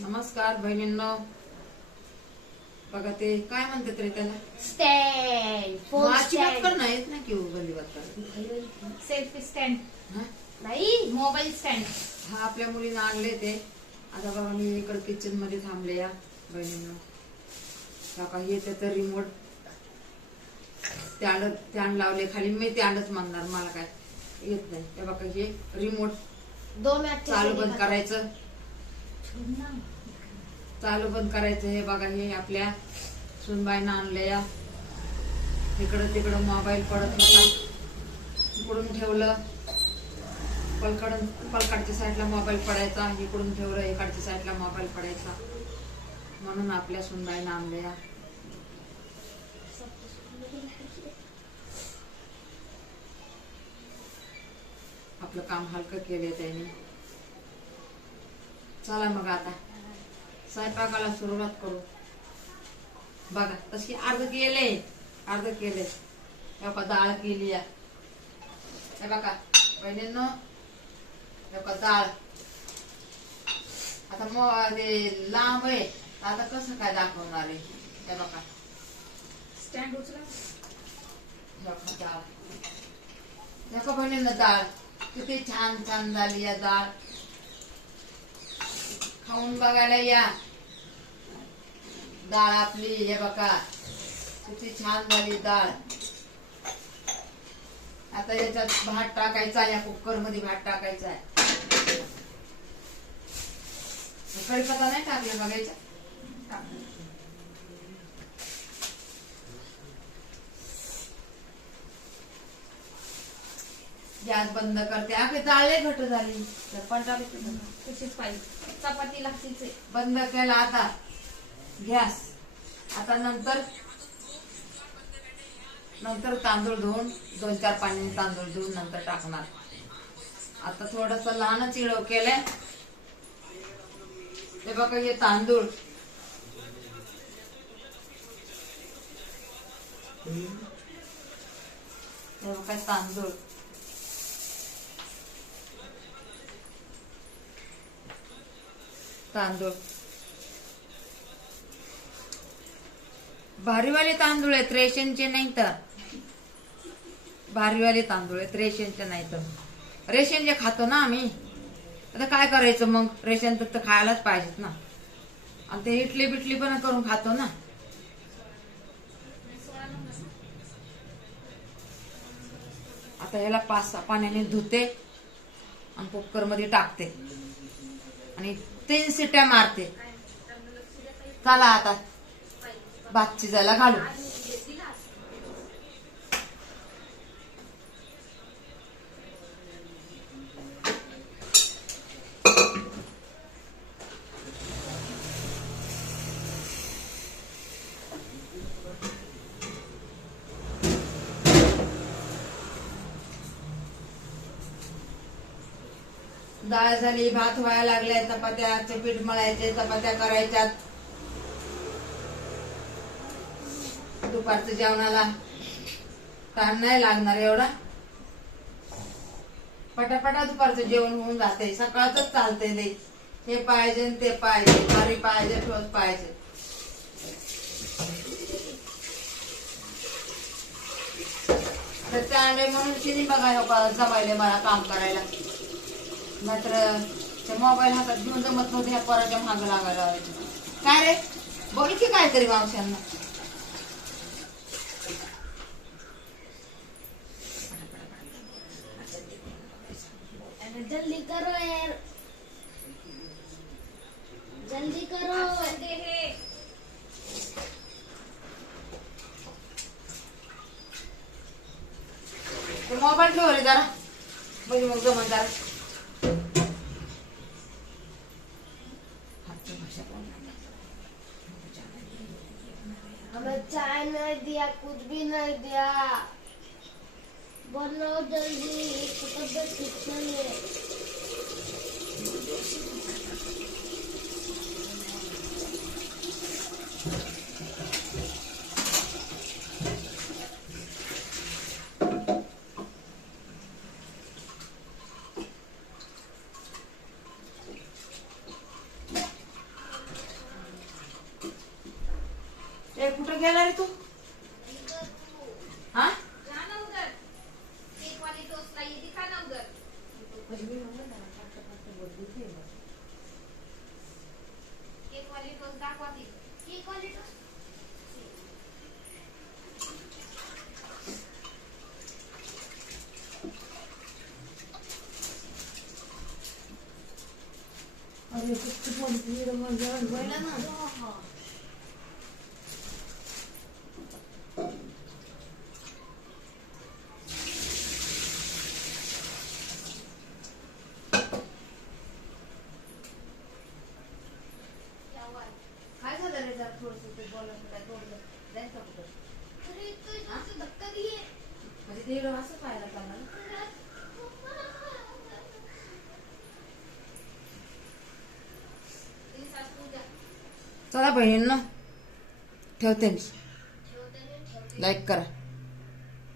नमस्कार बहिणींनो. बघा ते काय म्हणतात रे त्याला, स्टँड. फोन माझी बात स्टँड कर ना, येत नाही की बंदी बात कर. सेल्फी स्टँड हा नाही, मोबाईल स्टँड. हा आपल्या मुलीनं आणले ते. आता बघा मी इकडे किचन मध्ये थांबले या बहिणींनो. बघा हे त्याचं रिमोट स्टँड लावले खाली. मी स्टँडच मागणार, मला काय येत नाही. ते बघा हे रिमोट 2 मिनिट चालू बंद करायचं, चालू बंद करायचं. हे बघा हे आपल्या सुनबाईनं आणले या. इकडं तिकडं मोबाईल पडत होता, इकडून ठेवलं पलकडच्या साईडला मोबाईल पडायचा, इकडून ठेवलं इकडच्या साईडला मोबाईल पडायचा, म्हणून आपल्या सुनबाईनं आणले या. आपलं काम हलकं केलंय त्याने. चला मग आता स्वयंपाकाला सुरुवात करू. बघा तशी अर्ध केले. डाळ केली या. हे बघा बहिणींनो, डाळ आता ते लांब आहे, आता कसं काय दाखवणार आहे. हे बघा स्टँड उचला. डाळ, नका बहिणींना डाळ किती छान छान झाली या डाळ. खाऊन बघायला या डाळ आपली. हे बघा किती छान झाली डाळ. आता याच्यात भात टाकायचा, या कुकर मध्ये भात टाकायचा आहे. कढीपत्ता नाही टाकला बघायचा. गॅस बंद करते. आपली डाळ लय घट झाली, पण तशीच पाहिजे, चपाती लागतीच आहे. बंद केला आता गॅस. आता नंतर तांदूळ धुवून 2-4 पाण्याने तांदूळ धुवून नंतर टाकणार. आता थोडस लहानच इळव केलंय. ते बघा हे तांदूळ, हे बघा तांदूळ. भारीवाले तांदूळ आहेत, रेशनचे नाही तर. भारीवाले तांदूळ आहेत, रेशनचे नाही तर. रेशनचे खातो ना आम्ही, आता काय करायचं मग. रेशन तर खायलाच पाहिजेत ना. आणि ते इडली बिटली पण करून खातो ना. आता ह्याला 5-6 पाण्याने धुते आणि कुकर मध्ये टाकते आणि 3 शिट्या मारते. चला आता भात शिजायला घालू. डाळ झाली, भात व्हायला लागलाय, चपात्याचे पीठ मळायचे, चपात्या करायच्यात. दुपारचं जेवणाला टाइम नाही लागणार एवढा. पटापटा दुपारचं जेवण होऊन जाते. सकाळच चालतंय. हे पाहिजे ते पाहिजे, भारी पाहिजे, ठोस पाहिजे. तर त्यामुळे म्हणून शिनी बघा जमायले मला काम करायला. मात्र मोबाईल हातात घेऊन जमत नव्हते. ह्या पोराच्या मागं लागायला लावायचं. काय रे बोल की काहीतरी मावशांना. जल्दी करो यार, जल्दी करो. मोबाईल ठेव रे जरा, म्हणजे मग जमन जरा. हमें चाय नहीं दिया, कुछ भी नहीं दिया. बनाओ जल्दी, तबीयत ठीक नहीं है. गेला रे तू हा अरे किती बोलला ना काय झालं रे जरा थोडस ते बोलून काय तोडलं जायचं कुठं म्हणजे ते एवढं असं पाहायला चाललं चला बहिणींना ठेवते मी लाईक करा